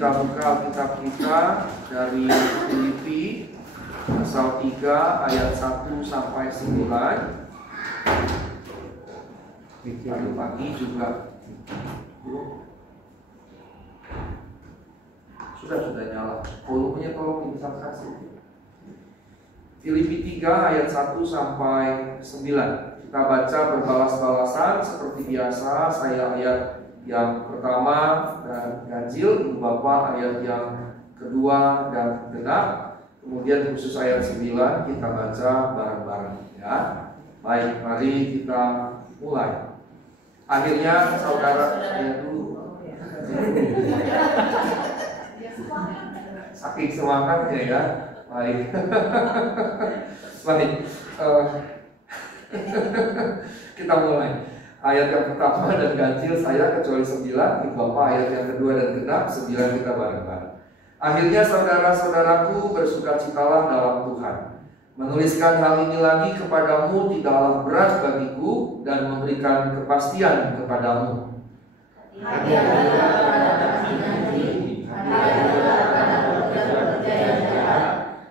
kita buka Alkitab kita dari Filipi pasal 3 ayat 1 sampai 9. Tadi pagi juga sudah nyala. Volumenya tolong bisa kasih. Filipi 3 ayat 1 sampai 9. Kita baca berbalas-balasan seperti biasa. Saya ayat yang pertama dan ganjil, Ibu Bapak ayat yang kedua dan genap. Kemudian khusus ayat 9 kita baca bareng-bareng ya. Baik, mari kita mulai. Akhirnya saudara saya dulu. Saking semangatnya ya. Baik. Baik. Kita mulai. Ayat yang pertama dan ganjil saya kecuali 9, Ibu Bapak ayat yang kedua dan genap 9 kita bareng-bareng. Akhirnya saudara-saudaraku bersukacitalah dalam Tuhan. Menuliskan hal ini lagi kepadamu tidaklah berat bagiku dan memberikan kepastian kepadamu. Hati-hatilah pada nanti, hati-hatilah pada pekerja-pekerja yang jahat,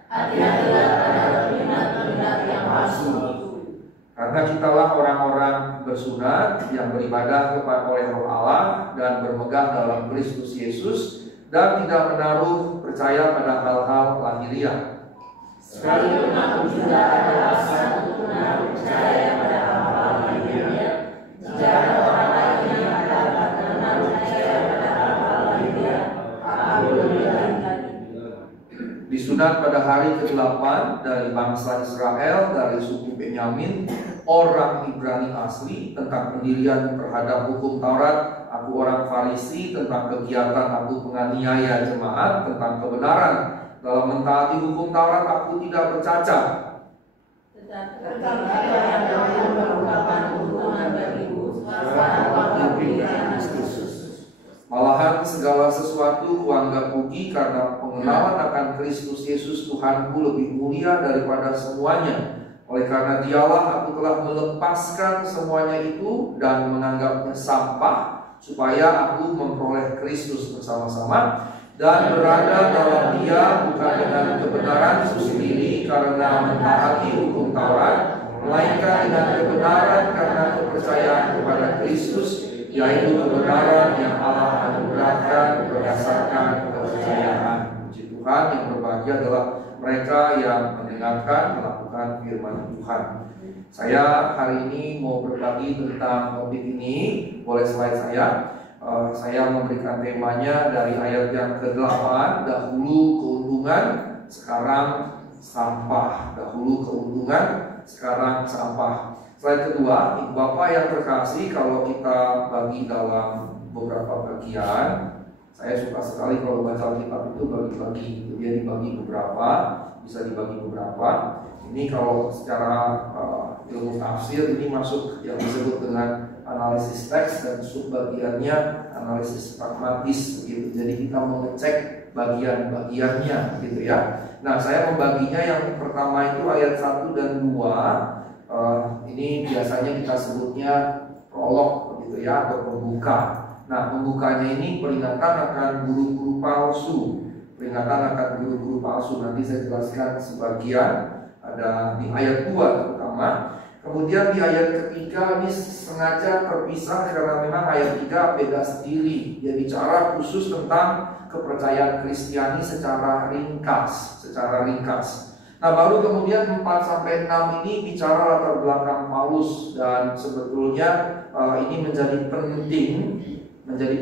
hati-hatilah pada peminat-peminat yang palsu. Karena kitalah orang-orang bersunat yang beribadah kepada oleh Roh Allah dan bermegah dalam Kristus Yesus dan tidak menaruh percaya pada hal-hal lahiriah. Sekalipun aku juga ada alasan untuk menaruh percaya pada hal-hal lahiriah, jika ada orang lain yang dapat menaruh percaya pada hal-hal lahiriah, aku lebih lagi. Disunat pada hari ke-8 dari bangsa Israel dari suku Benyamin, orang Ibrani asli, tentang pendirian terhadap hukum Taurat, aku orang Farisi, tentang kegiatan aku penganiaya jemaat, tentang kebenaran dalam mentaati hukum Taurat aku tidak bercacat. Tetapi yang dalam merupakan keuntungan bagiku, sekarang waktu Kristus. Malahan segala sesuatu kuanggap rugi karena pengenalan akan Kristus Yesus Tuhanku lebih mulia daripada semuanya. Oleh karena dialah aku telah melepaskan semuanya itu dan menganggapnya sampah, supaya aku memperoleh Kristus bersama-sama dan berada dalam Dia bukan dengan kebenaran sendiri karena mentaati hukum Taurat, melainkan dengan kebenaran karena kepercayaan kepada Kristus, yaitu kebenaran yang Allah anugerahkan berdasarkan kepercayaan. Puji Tuhan, yang berbahagia adalah mereka yang mendengarkan, melakukan firman Tuhan. Saya hari ini mau berbagi tentang topik ini. Boleh slide saya. Saya memberikan temanya dari ayat yang ke-8, dahulu keuntungan, sekarang sampah. Dahulu keuntungan, sekarang sampah. Slide kedua, Ibu Bapak yang terkasih, kalau kita bagi dalam beberapa bagian, saya suka sekali kalau baca Alkitab itu bagi-bagi, dia dibagi beberapa, bisa dibagi beberapa. Ini kalau secara ilmu tafsir ini masuk yang disebut dengan analisis teks, dan subbagiannya analisis pragmatis begitu. Jadi kita mengecek bagian-bagiannya gitu ya. Nah, saya membaginya yang pertama itu ayat 1 dan 2. Ini biasanya kita sebutnya prolog begitu ya, atau pembuka. Nah, pembukanya ini peringatan akan guru-guru palsu. Peringatan akan guru-guru palsu. Nanti saya jelaskan sebagian. Ada di ayat 2 terutama. Kemudian di ayat ketiga ini sengaja terpisah karena memang ayat 3 beda sendiri. Dia bicara khusus tentang kepercayaan Kristiani secara ringkas. Nah, baru kemudian 4-6 ini bicara latar belakang Paulus, dan sebetulnya ini menjadi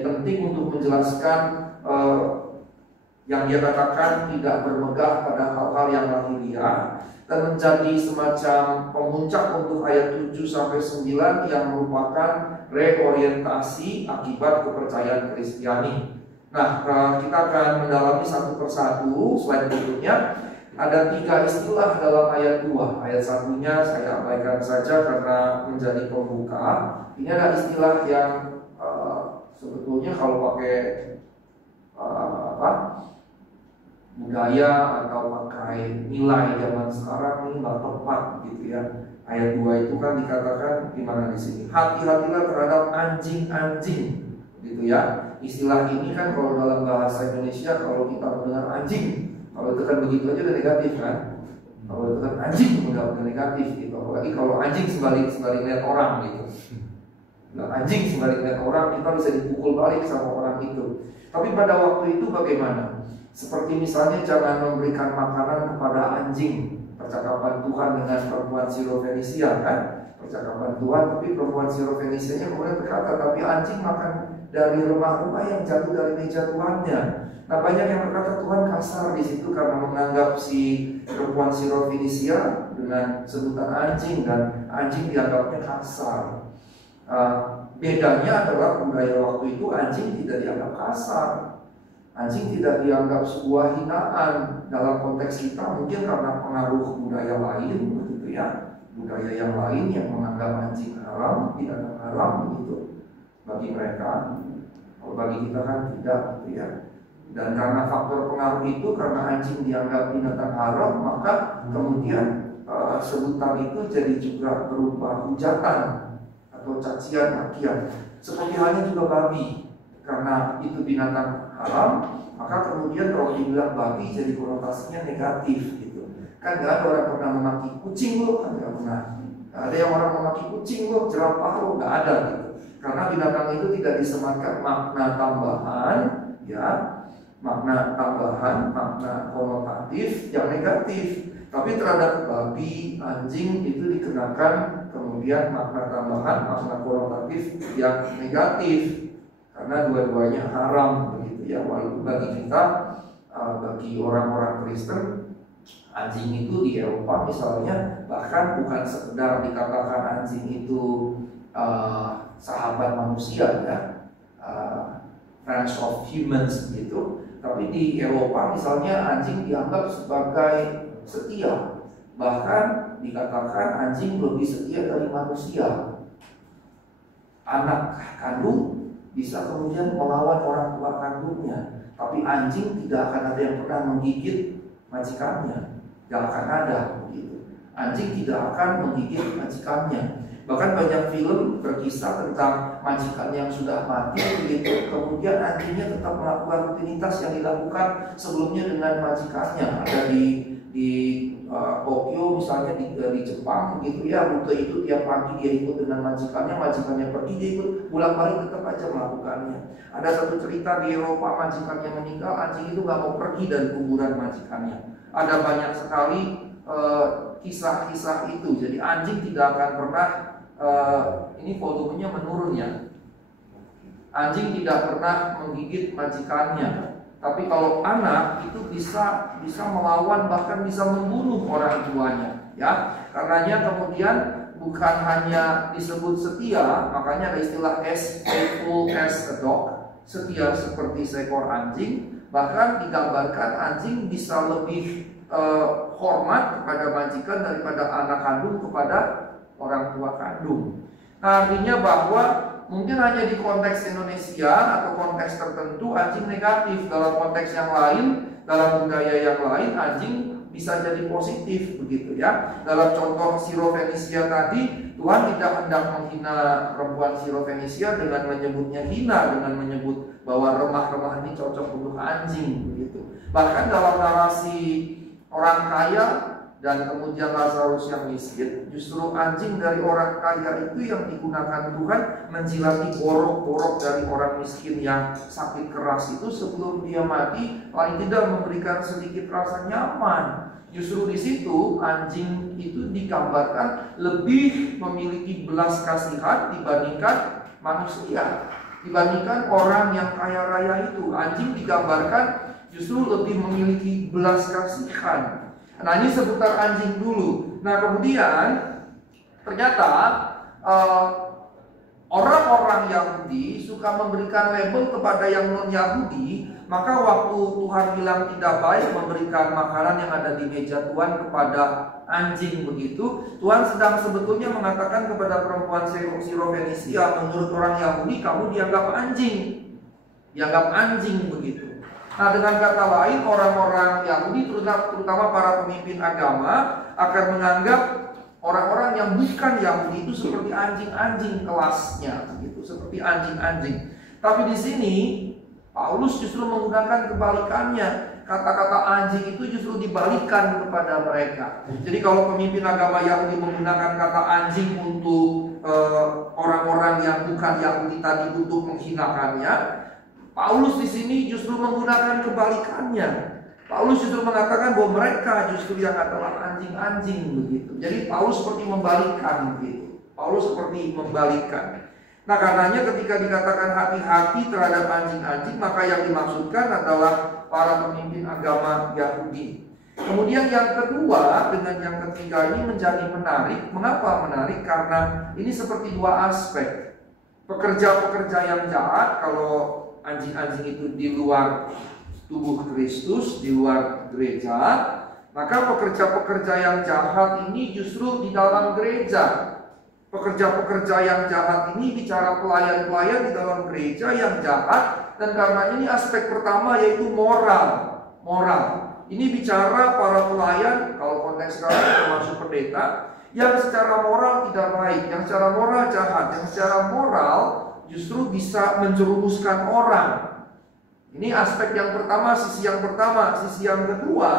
penting untuk menjelaskan yang dia katakan tidak bermegah pada hal-hal yang lahiriah, dan menjadi semacam pemuncak untuk ayat 7-9 yang merupakan reorientasi akibat kepercayaan Kristiani. Nah, kita akan mendalami satu persatu. Slide berikutnya. Ada 3 istilah dalam ayat 2. Ayat 1-nya saya abaikan saja karena menjadi pembuka. Ini ada istilah yang sebetulnya kalau pakai budaya atau pakai nilai zaman sekarang ini nggak tepat gitu ya. Ayat 2 itu kan dikatakan gimana di sini? Hati-hatilah terhadap anjing-anjing gitu ya. Istilah ini kan kalau dalam bahasa Indonesia kalau kita mendengar anjing, kalau itu kan begitu aja udah negatif kan. Kalau itu kan anjing udah negatif gitu. Apalagi kalau anjing sembalik lihat orang gitu. Nah, anjing sembalik lihat orang kita bisa dipukul balik sama orang itu. Tapi pada waktu itu bagaimana? Seperti misalnya jangan memberikan makanan kepada anjing. Percakapan Tuhan dengan perempuan Sirofenisia kan? Percakapan Tuhan, tapi perempuan Sirofenisianya kemudian berkata, tapi anjing makan dari rumah-rumah yang jatuh dari meja tuannya. Nah, banyak yang berkata Tuhan kasar di situ karena menganggap si perempuan Sirofenisia dengan sebutan anjing, dan anjing dianggapnya kasar. Bedanya adalah budaya waktu itu anjing tidak dianggap kasar. Anjing tidak dianggap sebuah hinaan. Dalam konteks kita mungkin karena pengaruh budaya lain begitu ya. Budaya yang lain yang menganggap anjing haram, binatang haram begitu bagi mereka. Kalau bagi kita kan tidak gitu ya. Dan karena faktor pengaruh itu, karena anjing dianggap binatang haram, maka kemudian sebutan itu jadi juga berupa hujatan atau cacian makian. Seperti halnya juga babi, karena itu binatang haram, maka kemudian kalau dibilang babi jadi konotasinya negatif gitu. Kan nggak ada orang pernah memaki kucing lo, kan nggak pernah. Gak ada yang orang memaki kucing lo, jerapah lo, nggak ada gitu. Karena binatang itu tidak disematkan makna tambahan, ya, makna tambahan, makna konotatif yang negatif. Tapi terhadap babi, anjing itu dikenakan kemudian makna tambahan, makna konotatif yang negatif. Karena dua-duanya haram begitu ya. Walaupun bagi kita, bagi orang-orang Kristen, anjing itu di Eropa misalnya bahkan bukan sekedar dikatakan anjing itu sahabat manusia ya, friends of humans gitu. Tapi di Eropa misalnya anjing dianggap sebagai setia. Bahkan dikatakan anjing lebih setia dari manusia. Anak kandung bisa kemudian melawan orang tua kandungnya, tapi anjing tidak akan ada yang pernah menggigit majikannya, tidak akan ada begitu. Anjing tidak akan menggigit majikannya. Bahkan banyak film berkisah tentang majikan yang sudah mati begitu, kemudian anjingnya tetap melakukan rutinitas yang dilakukan sebelumnya dengan majikannya. Ada di Tokyo misalnya, di Jepang gitu ya, rute itu tiap pagi dia ikut dengan majikannya pergi, dia ikut bolak-balik tetap aja melakukannya. Ada satu cerita di Eropa, majikannya meninggal, anjing itu gak mau pergi dari kuburan majikannya. Ada banyak sekali kisah-kisah itu. Jadi anjing tidak akan pernah, ini volumenya menurun ya, anjing tidak pernah menggigit majikannya. Tapi kalau anak itu bisa melawan, bahkan bisa membunuh orang tuanya, ya. Karenanya kemudian bukan hanya disebut setia, makanya ada istilah as faithful as a dog, setia seperti seekor anjing. Bahkan digambarkan anjing bisa lebih hormat kepada majikan daripada anak kandung kepada orang tua kandung. Nah, artinya bahwa mungkin hanya di konteks Indonesia atau konteks tertentu anjing negatif. Dalam konteks yang lain, dalam budaya yang lain, anjing bisa jadi positif begitu ya. Dalam contoh Sirofenisia tadi, Tuhan tidak hendak menghina perempuan Sirofenisia dengan menyebutnya hina, dengan menyebut bahwa remah-remah ini cocok untuk anjing begitu. Bahkan dalam narasi orang kaya dan kemudian Lazarus yang miskin, justru anjing dari orang kaya itu yang digunakan Tuhan menjilati borok-borok dari orang miskin yang sakit keras itu sebelum dia mati, paling tidak memberikan sedikit rasa nyaman. Justru di situ anjing itu digambarkan lebih memiliki belas kasihan dibandingkan manusia, dibandingkan orang yang kaya raya itu. Anjing digambarkan justru lebih memiliki belas kasihan. Nah, ini seputar anjing dulu. Nah, kemudian ternyata orang-orang Yahudi suka memberikan label kepada yang non-Yahudi. Maka waktu Tuhan bilang tidak baik memberikan makanan yang ada di meja Tuhan kepada anjing begitu, Tuhan sedang sebetulnya mengatakan kepada perempuan Sirofenisia, menurut orang Yahudi kamu dianggap anjing begitu. Nah, dengan kata lain, orang-orang Yahudi terutama para pemimpin agama akan menganggap orang-orang yang bukan Yahudi itu seperti anjing-anjing kelasnya, begitu, seperti anjing-anjing. Tapi di sini Paulus justru menggunakan kebalikannya. Kata-kata anjing itu justru dibalikkan kepada mereka. Jadi kalau pemimpin agama Yahudi menggunakan kata anjing untuk orang-orang yang bukan Yahudi tadi untuk menghinakannya, Paulus di sini justru menggunakan kebalikannya. Paulus justru mengatakan bahwa mereka justru yang adalah anjing-anjing begitu. Jadi Paulus seperti membalikkan begitu. Paulus seperti membalikkan. Nah, karenanya ketika dikatakan hati-hati terhadap anjing-anjing, maka yang dimaksudkan adalah para pemimpin agama Yahudi. Kemudian yang kedua dengan yang ketiga ini menjadi menarik. Mengapa menarik? Karena ini seperti dua aspek. Pekerja-pekerja yang jahat, kalau anjing-anjing itu di luar tubuh Kristus, di luar gereja, maka pekerja-pekerja yang jahat ini justru di dalam gereja. Pekerja-pekerja yang jahat ini bicara pelayan-pelayan di dalam gereja yang jahat. Dan karena ini aspek pertama yaitu moral. Ini bicara para pelayan, kalau konteks sekarang termasuk pendeta, yang secara moral tidak baik, yang secara moral jahat, yang secara moral justru bisa menjerumuskan orang. Ini aspek yang pertama, sisi yang pertama. Sisi yang kedua,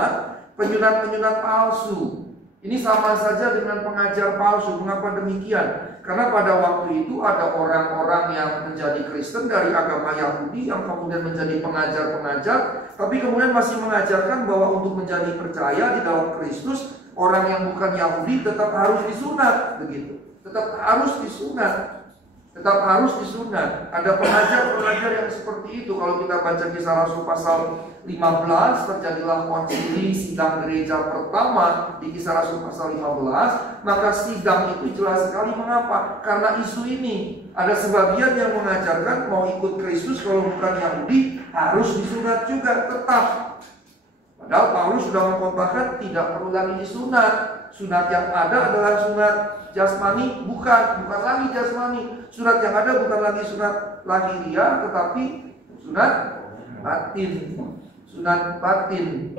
penyunat-penyunat palsu. Ini sama saja dengan pengajar palsu. Mengapa demikian? Karena pada waktu itu ada orang-orang yang menjadi Kristen dari agama Yahudi yang kemudian menjadi pengajar-pengajar, tapi kemudian masih mengajarkan bahwa untuk menjadi percaya di dalam Kristus, orang yang bukan Yahudi tetap harus disunat, begitu. Tetap harus disunat. Ada pengajar-pengajar yang seperti itu. Kalau kita baca Kisah Rasul pasal 15, terjadilah konsili sidang gereja pertama di Kisah Rasul pasal 15. Maka sidang itu jelas sekali. Mengapa? Karena isu ini. Ada sebagian yang mengajarkan mau ikut Kristus kalau bukan Yahudi harus disunat juga tetap. Padahal Paulus sudah mengkhotbahkan tidak perlu lagi disunat. Sunat yang ada adalah sunat jasmani, bukan lagi jasmani. Sunat yang ada bukan lagi sunat lahiriah, tetapi sunat batin.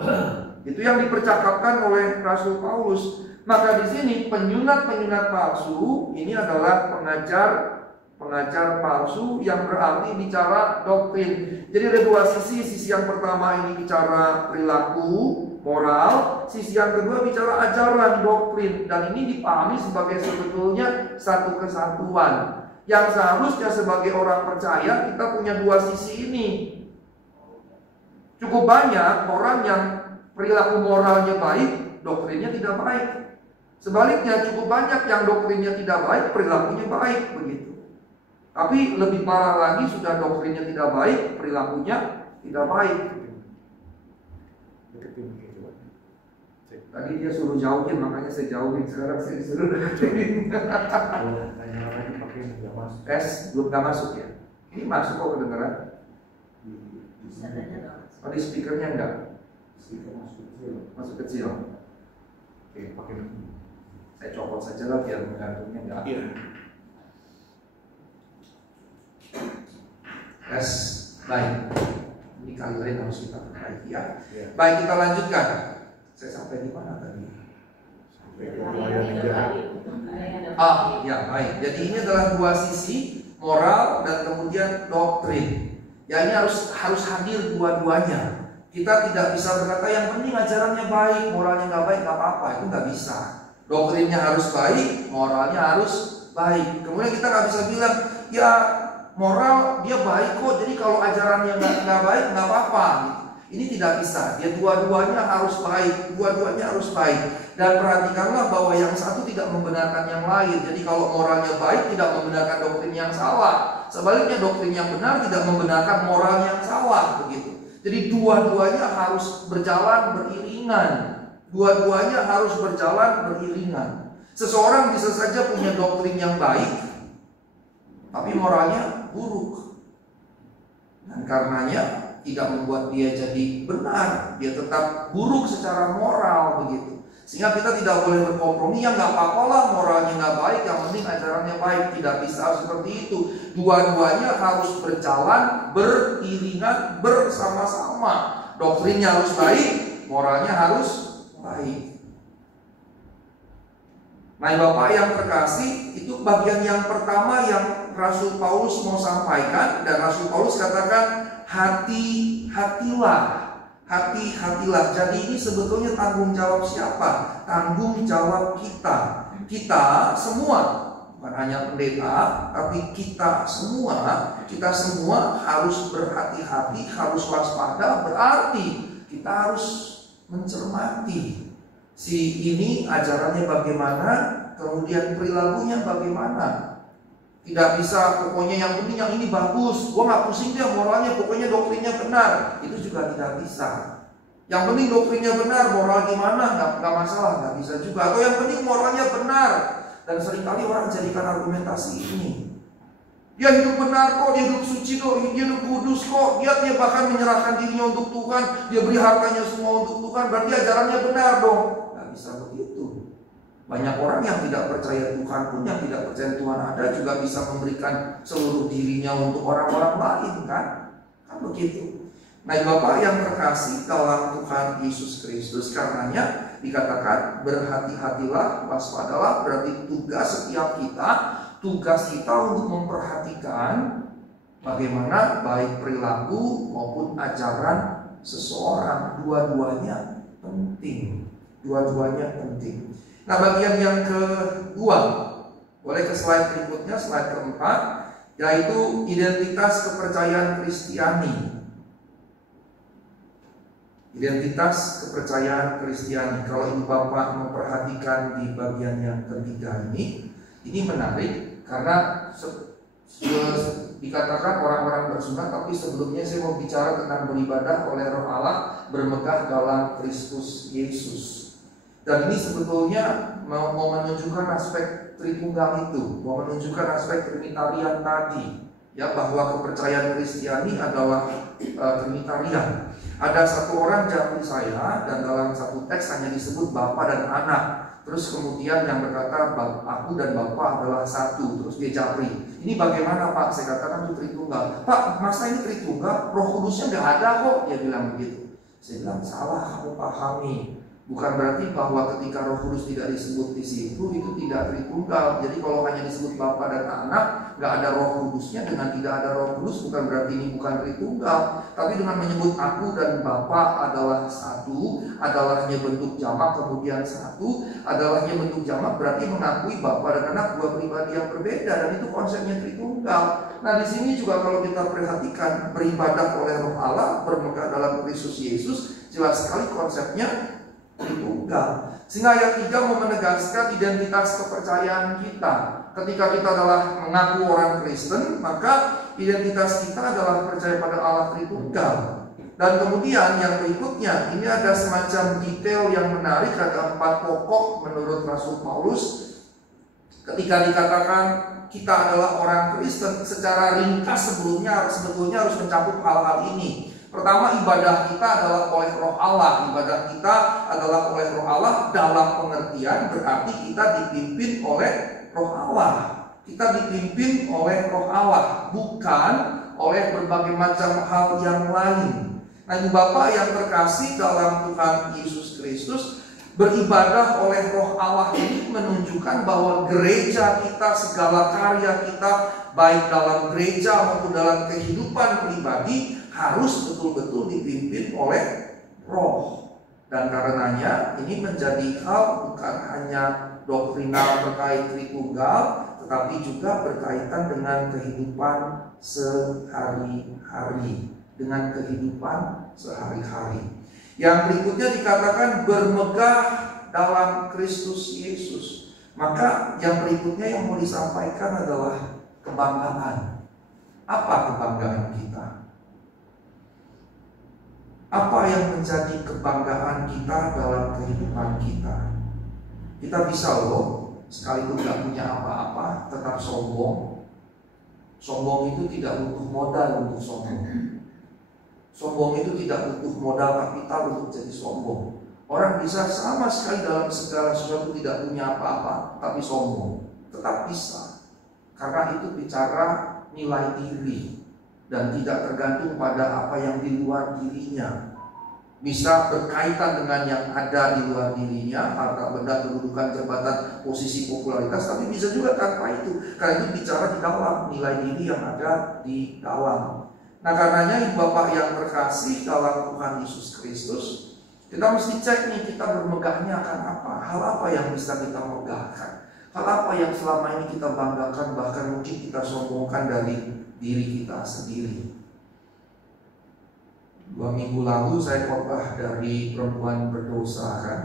Itu yang dipercakapkan oleh Rasul Paulus. Maka di sini penyunat-penyunat palsu ini adalah pengajar palsu yang berarti bicara doktrin. Jadi ada dua sisi. Sisi yang pertama ini bicara perilaku moral, sisi yang kedua bicara ajaran doktrin. Dan ini dipahami sebagai sebetulnya satu kesatuan. Yang seharusnya sebagai orang percaya kita punya dua sisi ini. Cukup banyak orang yang perilaku moralnya baik, doktrinnya tidak baik. Sebaliknya cukup banyak yang doktrinnya tidak baik, perilakunya baik, begitu. Tapi lebih parah lagi, sudah doktrinnya tidak baik, perilakunya tidak baik. Tadi dia suruh jauhin, makanya saya jauhin. Sekarang saya disuruh deketin. Tes belum gak masuk ya? Ini masuk kok kedengeran? Oh, di speakernya enggak? Masuk kecil. Oke, pakai. Saya copot saja lah biar menggantungnya enggak. Tes, baik. Ini kali lain harus kita perbaiki ya. Baik, kita lanjutkan. Saya sampai di mana tadi? Ya baik. Jadi ini adalah dua sisi, moral dan kemudian doktrin. Ya ini harus hadir dua-duanya. Kita tidak bisa berkata yang penting ajarannya baik, moralnya nggak baik nggak apa-apa, itu nggak bisa. Doktrinnya harus baik, moralnya harus baik. Kemudian kita nggak bisa bilang ya moral dia baik kok, jadi kalau ajarannya nggak baik nggak apa-apa. Ini tidak bisa. Dia dua-duanya harus baik, Dan perhatikanlah bahwa yang satu tidak membenarkan yang lain. Jadi kalau moralnya baik tidak membenarkan doktrin yang salah. Sebaliknya doktrin yang benar tidak membenarkan moral yang salah, begitu. Jadi dua-duanya harus berjalan beriringan. Seseorang bisa saja punya doktrin yang baik, tapi moralnya buruk. Dan karenanya tidak membuat dia jadi benar, dia tetap buruk secara moral, begitu. Sehingga kita tidak boleh berkompromi, ya nggak apa-apa lah moralnya nggak baik, yang penting ajarannya baik. Tidak bisa seperti itu. Dua-duanya harus berjalan beriringan bersama-sama. Doktrinnya harus baik, moralnya harus baik. Nah, Bapak yang terkasih, itu bagian yang pertama yang Rasul Paulus mau sampaikan, dan Rasul Paulus katakan hati-hatilah. Hati-hatilah. Jadi ini sebetulnya tanggung jawab siapa? Tanggung jawab kita. Kita semua, bukan hanya pendeta, tapi kita semua harus berhati-hati, harus waspada. Berarti kita harus mencermati si ini ajarannya bagaimana, kemudian perilakunya bagaimana. Tidak bisa pokoknya yang penting yang ini bagus, gua nggak pusing dia moralnya, pokoknya doktrinnya benar. Itu juga tidak bisa. Yang penting doktrinnya benar, moral gimana nggak masalah, nggak bisa juga. Atau yang penting moralnya benar. Dan seringkali orang jadikan argumentasi ini. Dia hidup benar kok, dia hidup suci kok, dia hidup kudus kok, dia bahkan menyerahkan dirinya untuk Tuhan, dia beri hartanya semua untuk Tuhan, berarti ajarannya benar dong. Nggak bisa begitu. Banyak orang yang tidak percaya Tuhan pun, yang tidak percaya Tuhan ada, juga bisa memberikan seluruh dirinya untuk orang-orang lain, kan begitu. Nah, Bapak yang terkasih dalam Tuhan Yesus Kristus, karenanya dikatakan berhati-hatilah, waspadalah. Berarti tugas kita untuk memperhatikan bagaimana baik perilaku maupun ajaran seseorang. Dua-duanya penting. Nah, bagian yang kedua, boleh ke slide berikutnya, slide keempat, yaitu identitas kepercayaan Kristiani. Identitas kepercayaan Kristiani. Kalau Ibu Bapak memperhatikan di bagian yang ketiga ini menarik karena dikatakan orang-orang bersunat, tapi sebelumnya saya mau bicara tentang beribadah oleh Roh Allah, bermegah dalam Kristus Yesus. Dan ini sebetulnya mau menunjukkan aspek Tritunggal itu, mau menunjukkan aspek Trinitarian tadi, ya, bahwa kepercayaan Kristiani adalah Trinitarian. Ada satu orang japri saya, dan dalam satu teks hanya disebut Bapa dan Anak. Terus kemudian yang berkata aku dan Bapa adalah satu. Terus dia japri, ini bagaimana Pak? Saya katakan itu Tritunggal. Pak, masa ini Tritunggal? Roh Kudusnya nggak ada kok. Dia bilang begitu. Saya bilang salah, kamu pahami. Bukan berarti bahwa ketika Roh Kudus tidak disebut di situ itu tidak Tritunggal. Jadi kalau hanya disebut Bapa dan Anak, nggak ada Roh Kudusnya, dengan tidak ada Roh Kudus bukan berarti ini bukan Tritunggal. Tapi dengan menyebut aku dan Bapa adalah satu, adalahnya bentuk jamak, kemudian satu, adalahnya bentuk jamak berarti mengakui Bapa dan Anak dua pribadi yang berbeda, dan itu konsepnya Tritunggal. Nah, di sini juga kalau kita perhatikan beribadah oleh Roh Allah, bermegah dalam Kristus Yesus, jelas sekali konsepnya Tritunggal. Sehingga ayat 3 mau menegaskan identitas kepercayaan kita. Ketika kita adalah mengaku orang Kristen, maka identitas kita adalah percaya pada Allah Tritunggal. Dan kemudian yang berikutnya, ini ada semacam detail yang menarik, ada 4 pokok menurut Rasul Paulus. Ketika dikatakan kita adalah orang Kristen, secara ringkas sebetulnya harus mencakup hal-hal ini. Pertama, ibadah kita adalah oleh Roh Allah. Ibadah kita adalah oleh Roh Allah dalam pengertian berarti kita dipimpin oleh Roh Allah. Kita dipimpin oleh Roh Allah, bukan oleh berbagai macam hal yang lain. Nah, Ibu Bapak yang terkasih dalam Tuhan Yesus Kristus, beribadah oleh Roh Allah ini menunjukkan bahwa gereja kita, segala karya kita, baik dalam gereja maupun dalam kehidupan pribadi, harus betul-betul dipimpin oleh Roh. Dan karenanya ini menjadi hal bukan hanya doktrinal terkait Tritunggal, tetapi juga berkaitan dengan kehidupan sehari-hari. Yang berikutnya dikatakan bermegah dalam Kristus Yesus. Maka yang berikutnya yang mau disampaikan adalah kebanggaan. Apa kebanggaan kita? Apa yang menjadi kebanggaan kita dalam kehidupan kita? Kita bisa loh, sekalipun gak punya apa-apa, tetap sombong. Sombong itu tidak butuh modal untuk sombong. Sombong itu tidak butuh modal kapital untuk jadi sombong. Orang bisa sama sekali dalam segala sesuatu tidak punya apa-apa, tapi sombong. Tetap bisa. Karena itu bicara nilai diri dan tidak tergantung pada apa yang di luar dirinya. bisa berkaitan dengan yang ada di luar dirinya, harta benda, kedudukan, jabatan, posisi, popularitas, tapi bisa juga tanpa itu. Karena itu bicara di dalam, nilai diri yang ada di dalam. Nah, karenanya Ibu Bapak yang terkasih dalam Tuhan Yesus Kristus, kita mesti cek nih, kita bermegahnya akan apa? Hal apa yang bisa kita megahkan? Hal apa yang selama ini kita banggakan, bahkan mungkin kita sombongkan dari diri kita sendiri? 2 minggu lalu saya khotbah dari perempuan berdosa kan.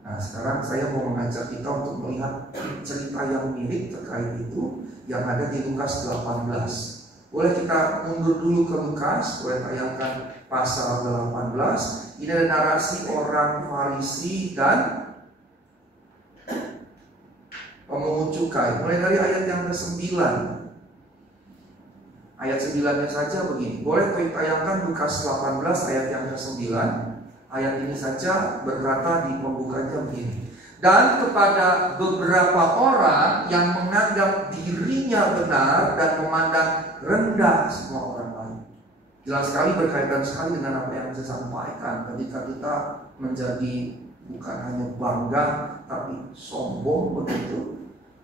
Nah, sekarang saya mau mengajak kita untuk melihat cerita yang mirip terkait itu yang ada di Lukas 18. Boleh kita mundur dulu ke Lukas, boleh tayangkan pasal 18. Ini ada narasi orang Farisi dan pemungut cukai. Mulai dari ayat yang ke-9. Ayat 9-nya saja begini. Boleh tayangkan Lukas 18 ayat yang ke-9. Ayat ini saja berkata di pembukanya begini. Dan kepada beberapa orang yang menganggap dirinya benar dan memandang rendah semua orang lain. Jelas sekali berkaitan sekali dengan apa yang saya sampaikan. Ketika kita menjadi bukan hanya bangga tapi sombong begitu.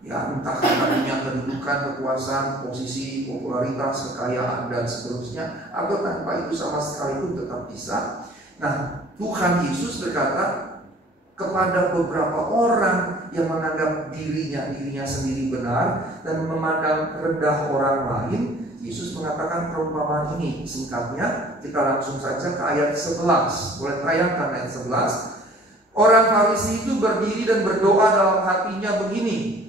Ya, entah karena punya kedudukan, kekuasaan, posisi, popularitas, kekayaan, dan seterusnya, atau tanpa itu sama sekali pun tetap bisa. Nah, Tuhan Yesus berkata kepada beberapa orang yang menganggap dirinya sendiri benar dan memandang rendah orang lain, Yesus mengatakan perumpamaan ini. Singkatnya, kita langsung saja ke ayat 11. Boleh tayangkan ayat 11. Orang Farisi itu berdiri dan berdoa dalam hatinya begini.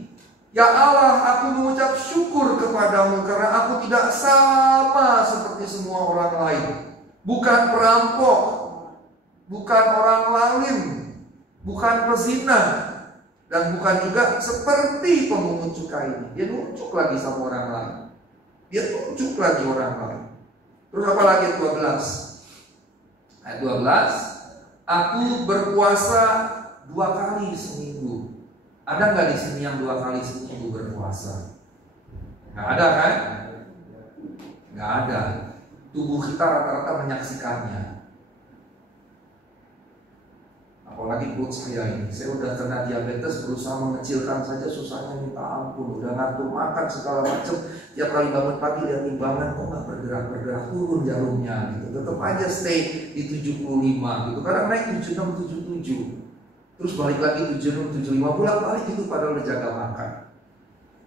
Ya Allah, aku mengucap syukur kepadamu karena aku tidak sama seperti semua orang lain. Bukan perampok, bukan orang lalim, bukan pezina, dan bukan juga seperti pemungut cukai ini. Dia nunjuk lagi sama orang lain. Dia tunjuk lagi orang lain. Terus apa lagi ayat 12? Ayat 12, aku berpuasa 2 kali seminggu. Ada nggak di sini yang 2 kali seminggu berpuasa? Nggak ada kan? Nggak ada. Tubuh kita rata-rata menyaksikannya. Apalagi perut saya ini. Saya udah kena diabetes, berusaha mengecilkan saja susahnya minta ampun. Udah ngatur makan segala macam. Tiap kali bangun pagi lihat timbangan, kok nggak bergerak-bergerak, turun jarumnya gitu. Tetap aja stay di 75 gitu. Kadang naik 76, 77. Terus balik lagi 76, 75, bolak-balik itu padahal udah jaga makan.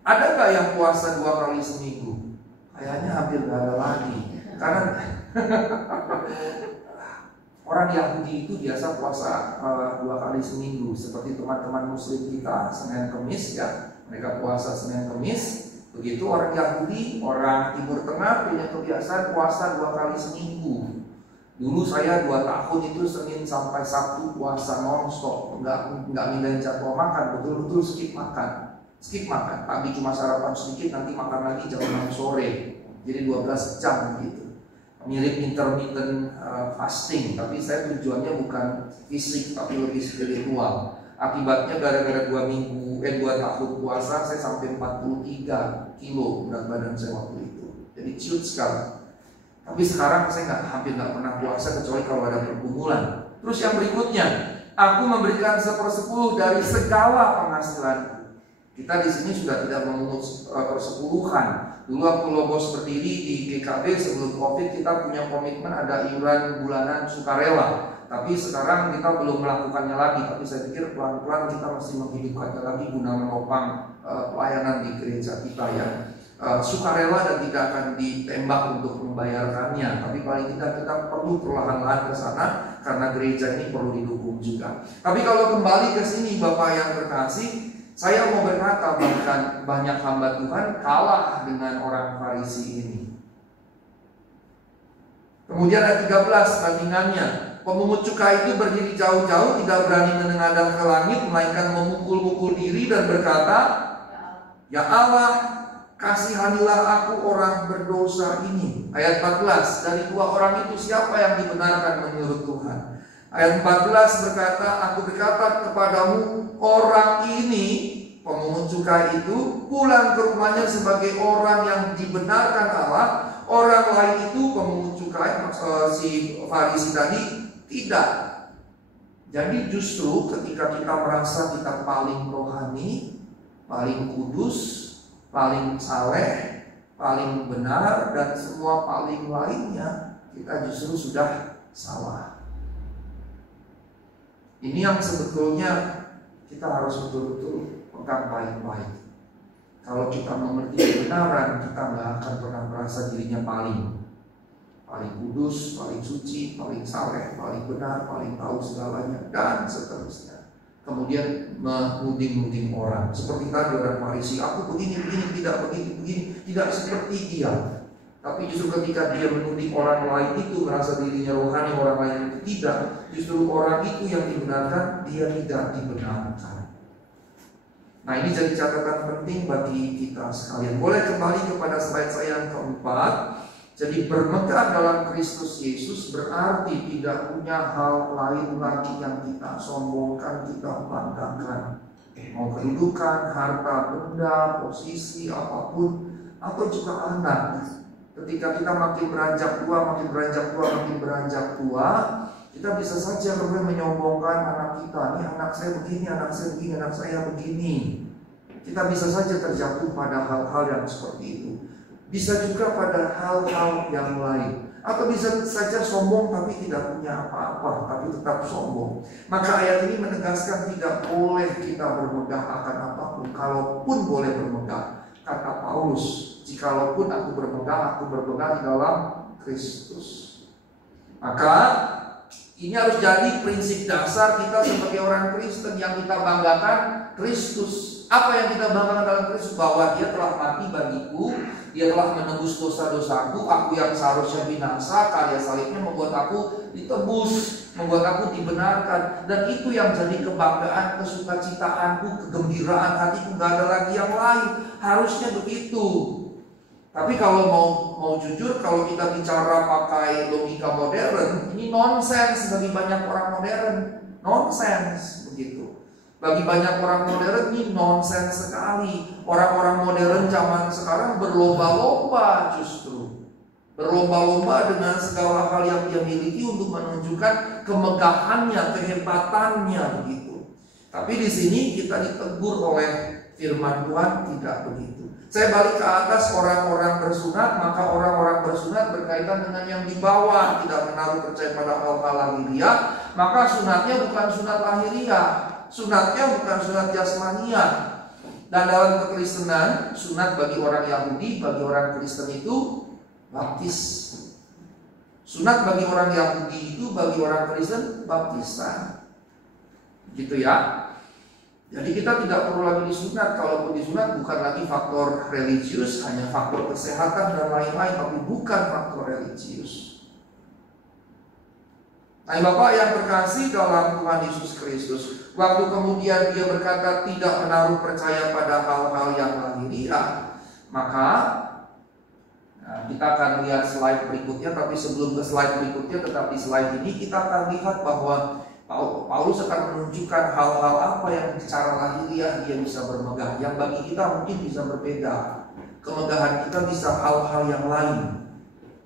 Ada nggak yang puasa 2 kali seminggu? Kayaknya hampir nggak ada lagi. Karena orang Yahudi itu biasa puasa 2 kali seminggu. Seperti teman-teman Muslim kita, Senin Kemis ya. Mereka puasa Senin Kemis. Begitu orang Yahudi, orang Timur Tengah punya kebiasaan puasa 2 kali seminggu. Dulu saya 2 tahun itu Senin sampai Sabtu puasa non-stop, nggak mindahin jadwal makan, betul-betul skip makan. Pagi cuma sarapan sedikit, nanti makan lagi jam 6 sore. Jadi 12 jam gitu. Mirip intermittent fasting, tapi saya tujuannya bukan fisik tapi lebih spiritual. Akibatnya gara-gara 2 tahun puasa saya sampai 43 kilo berat badan saya waktu itu. Jadi ciut sekali. Tapi sekarang saya hampir nggak pernah puasa kecuali kalau ada pergumulan. Terus yang berikutnya, aku memberikan 1/10 dari segala penghasilanku. Kita di sini sudah tidak memungut persepuluhan. Dulu waktu Logos berdiri di GKB sebelum COVID, kita punya komitmen ada iuran bulanan sukarela. Tapi sekarang kita belum melakukannya lagi. Tapi saya pikir pelan-pelan kita mesti menghidupkannya lagi guna menopang pelayanan di gereja kita ya. Sukarela dan tidak akan ditembak untuk membayarkannya, tapi paling tidak kita perlu perlahan-lahan ke sana karena gereja ini perlu didukung juga. Tapi kalau kembali ke sini Bapak yang terkasih, saya mau berkata bahkan banyak hamba Tuhan kalah dengan orang Farisi ini. Kemudian ayat 13 bandingannya, pemungut cukai itu berdiri jauh-jauh, tidak berani menengadah ke langit, melainkan memukul-mukul diri dan berkata, ya Allah, kasihanilah aku orang berdosa ini. Ayat 14, dari 2 orang itu siapa yang dibenarkan menurut Tuhan? Ayat 14 berkata, aku berkata kepadamu, orang ini, pemungut cukai itu, pulang ke rumahnya sebagai orang yang dibenarkan Allah. Orang lain itu, pemungut cukai, si Farisi tadi, Tidak. Jadi justru ketika kita merasa kita paling rohani, paling kudus, paling saleh, paling benar, dan semua paling lainnya, kita justru sudah salah. Ini yang sebetulnya kita harus betul-betul pegang baik-baik. Kalau kita mengerti kebenaran, kita nggak akan pernah merasa dirinya paling kudus, paling suci, paling saleh, paling benar, paling tahu segalanya, dan seterusnya. Kemudian menuding-nuding orang seperti tadi orang Farisi, aku begini, tidak begini, tidak seperti dia. Tapi justru ketika dia menuding orang lain itu merasa dirinya rohani, orang lain itu tidak, justru orang itu yang dibenarkan, dia tidak dibenarkan. Nah, ini jadi catatan penting bagi kita sekalian. Boleh kembali kepada slide saya yang keempat. Jadi bermegah dalam Kristus Yesus berarti tidak punya hal lain lagi yang kita sombongkan, kita banggakan. Mau kedudukan, harta, benda, posisi, apapun, atau juga anak. Ketika kita makin beranjak tua, kita bisa saja kemudian menyombongkan anak kita. Ini anak saya begini, anak saya begini. Kita bisa saja terjatuh pada hal-hal yang seperti itu. Bisa juga pada hal-hal yang lain. Atau bisa saja sombong tapi tidak punya apa-apa, tapi tetap sombong. Maka ayat ini menegaskan tidak boleh kita bermegah akan apapun. Kalaupun boleh bermegah, kata Paulus, jikalaupun aku bermegah di dalam Kristus. Maka ini harus jadi prinsip dasar kita sebagai orang Kristen. Yang kita banggakan Kristus. Apa yang kita banggakan dalam Kristus? Bahwa dia telah mati bagiku, dia telah menebus dosa-dosaku, aku yang seharusnya binasa, karya salibnya membuat aku ditebus, membuat aku dibenarkan. Dan itu yang jadi kebanggaan, kesukacitaanku, kegembiraan hatiku, gak ada lagi yang lain. Harusnya begitu. Tapi kalau mau jujur, kalau kita bicara pakai logika modern, ini nonsens bagi banyak orang modern. Nonsens begitu. Bagi banyak orang modern ini nonsens sekali. Orang-orang modern zaman sekarang berlomba-lomba justru. Berlomba-lomba dengan segala hal yang dia miliki untuk menunjukkan kemegahannya, kehebatannya begitu. Tapi di sini kita ditegur oleh firman Tuhan tidak begitu. Saya balik ke atas, orang-orang bersunat, maka orang-orang bersunat berkaitan dengan yang di bawah, tidak menaruh percaya pada hal-hal lahiriah, maka sunatnya bukan sunat lahiriah, sunatnya bukan sunat jasmaniah. Dan dalam kekristenan, sunat bagi orang Yahudi, bagi orang Kristen itu baptis. Sunat bagi orang Yahudi itu, bagi orang Kristen baptisan. Gitu ya. Jadi kita tidak perlu lagi disunat. Kalaupun disunat bukan lagi faktor religius, hanya faktor kesehatan dan lain-lain, tapi bukan faktor religius. Nah, Bapak yang terkasih dalam Tuhan Yesus Kristus, waktu kemudian dia berkata tidak menaruh percaya pada hal-hal yang lahiriah, maka kita akan lihat slide berikutnya. Tapi sebelum ke slide berikutnya, tetap di slide ini kita akan lihat bahwa Paulus akan menunjukkan hal-hal apa yang secara lahiriah dia bisa bermegah, yang bagi kita mungkin bisa berbeda. Kemegahan kita bisa hal-hal yang lain.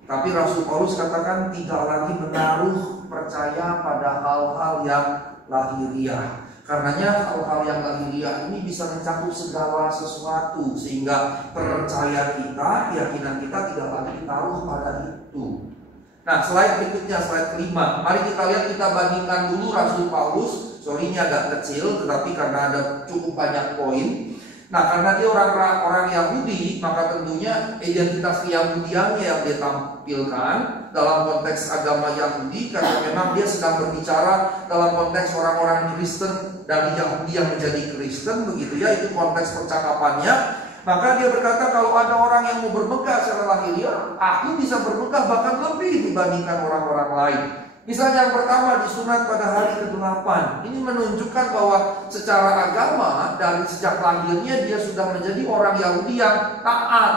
Tapi Rasul Paulus katakan tidak lagi menaruh percaya pada hal-hal yang lahiriah. Karenanya hal-hal yang lahiriah ini bisa mencakup segala sesuatu, sehingga percaya kita, keyakinan kita tidak lagi ditaruh pada itu. Nah, slide berikutnya, slide kelima. Mari kita lihat, kita bandingkan dulu Rasul Paulus. Sorry, ini agak kecil, tetapi karena ada cukup banyak poin. Nah, karena dia orang Yahudi, maka tentunya identitas keyahudiannya yang dia tampilkan dalam konteks agama Yahudi, karena memang dia sedang berbicara dalam konteks orang-orang Kristen dari Yahudi yang menjadi Kristen, begitu ya, itu konteks percakapannya. Maka dia berkata, kalau ada orang yang mau bermegah secara lahiriah, aku bisa bermegah bahkan lebih dibandingkan orang-orang lain. Misalnya yang pertama, disunat pada hari ke-8. Ini menunjukkan bahwa secara agama dari sejak lahirnya dia sudah menjadi orang Yahudi yang taat.